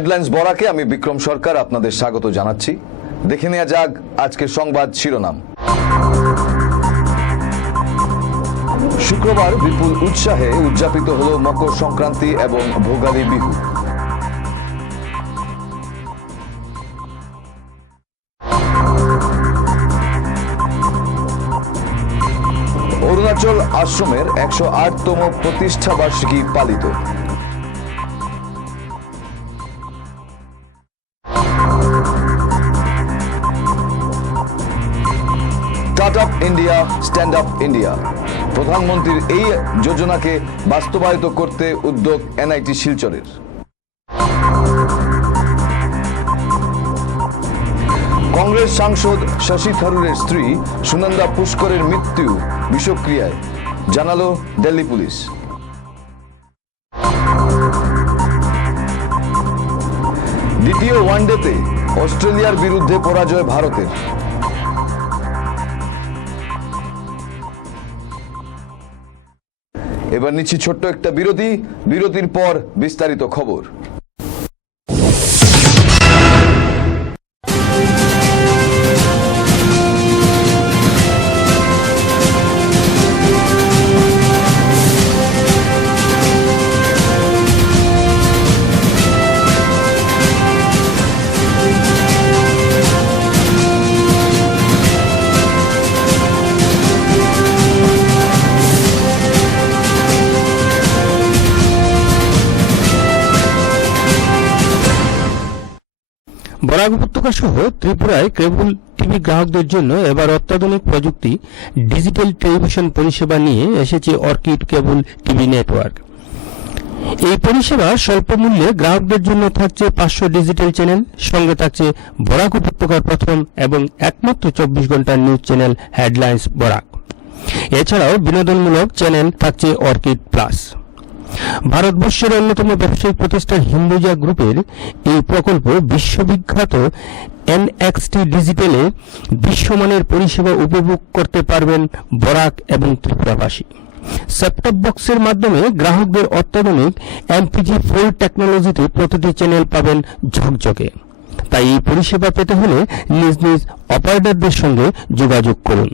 Headlines বরাকে আমি বিক্রম সরকার আপনাদের স্বাগত জানাচ্ছি। দেখে নেওয়া যাক আজকের সংবাদ শিরোনাম। শুক্রবার বিপুল উৎসাহে উদযাপিত হল মকর সংক্রান্তি এবং ভোগালী বিহু। অরুণাচল আশ্রমের 108তম প্রতিষ্ঠা বার্ষিকী পালিত। Start up India, stand up India, প্রধানমন্ত্রীর এই যোজনাকে বাস্তবায়িত করতে উদ্যোগ এনআইটি শিলচরের। কংগ্রেস সাংসদ শশী থারুরের স্ত্রী সুনন্দা পুষ্করের মৃত্যু বিষক্রিয়ায়, জানালো দিল্লি পুলিশ। দ্বিতীয় ওয়ানডেতে অস্ট্রেলিয়ার বিরুদ্ধে পরাজয় ভারতের। এবার নিচ্ছি ছোট্ট একটা বিরতির পর বিস্তারিত খবর। বরাক উপত্যকা সহ ত্রিপুরায় কেবল টিভি গ্রাহকদের জন্য এবার অত্যাধুনিক প্রযুক্তি ডিজিটাল টেলিভিশন পরিষেবা নিয়ে এসেছে অর্কিড কেবল টিভি নেটওয়ার্ক। এই পরিষেবা স্বল্প মূল্যে গ্রাহকদের জন্য থাকছে 500 ডিজিটাল চ্যানেল, সঙ্গে থাকছে বরাক উপত্যকার প্রথম এবং একমাত্র 24 ঘন্টার নিউজ চ্যানেল হেডলাইন্স বরাক। এছাড়াও বিনোদনমূলক চ্যানেল থাকছে অর্কিড প্লাস। ভারতবর্ষের অন্যতম ব্যবসায়িক প্রতিষ্ঠান হিন্দুজা গ্রুপের এই প্রকল্প বিশ্ববিখ্যাত এনএক্সটি ডিজিটালে বিশ্বমানের পরিষেবা উপভোগ করতে পারবেন বরাক এবং ত্রিপুরাবাসী। সেটটপ বক্সের মাধ্যমে গ্রাহকদের অত্যাধুনিক MPG4 টেকনোলজিতে প্রতিটি চ্যানেল পাবেন ঝকঝকে। তাই এই পরিষেবা পেতে হলে নিজ নিজ অপারেটরদের সঙ্গে যোগাযোগ করুন।